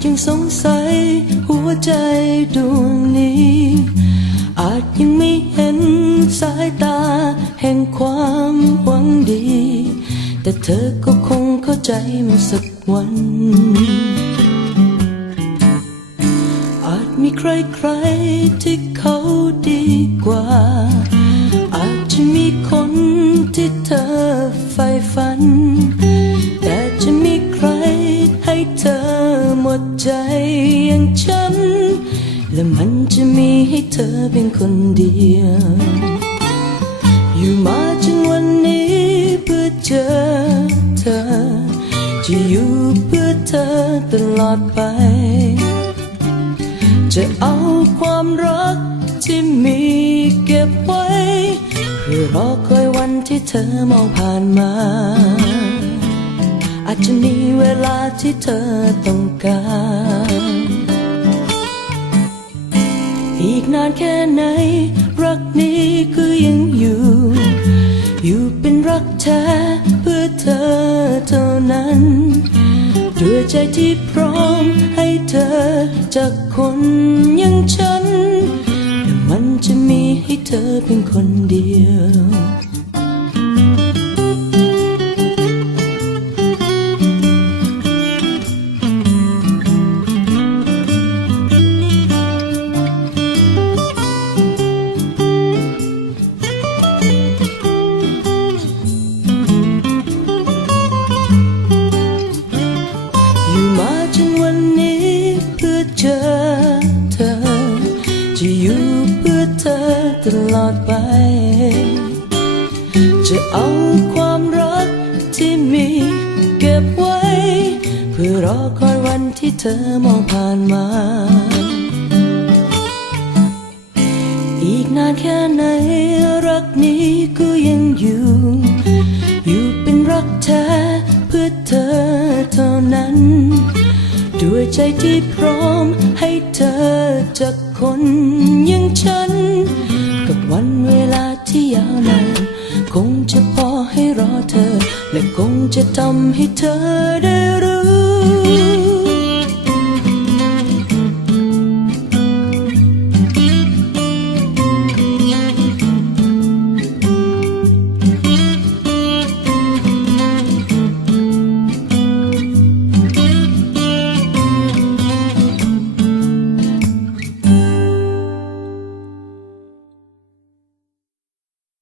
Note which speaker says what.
Speaker 1: ใสงสัยหัวใจดวงนี้ อาจยังไม่เห็นสายตาแห่งความหวังดี แต่เธอก็คงเข้าใจมันสักวัน อาจมีใครๆที่เขา และมันจะมีให้เธอเป็นคนเดียว อยู่มาจนวันนี้เพื่อเจอเธอ จะอยู่เพื่อเธอตลอดไป จะเอาความรักที่มีเก็บไว้ เพื่อรอคอยวันที่เธอมองผ่านมา อาจจะมีเวลาที่เธอต้องการ อีกนานแค่ไหน รักนี้ก็ยังอยู่ อยู่เป็นรักแท้เพื่อเธอเท่านั้นด้วยใจที่พร้อมให้เธอจากคนอย่างฉัน แต่มันจะมีให้เธอเพียงคนเดียว จะอยู่เพื่อเธอตลอดไป จะเอาความรักที่มีเก็บไว้ เพื่อรอคอยวันที่เธอมองผ่านมา อีกนานแค่ไหนรักนี้ก็ยังอยู่ อยู่เป็นรักแท้เพื่อเธอเท่านั้น ด้วยใจที่พร้อมให้เธอ จากคนอย่างฉัน กับวันเวลาที่ยาวนานคงจะพอให้รอเธอ และคงจะทำให้เธอได้รู้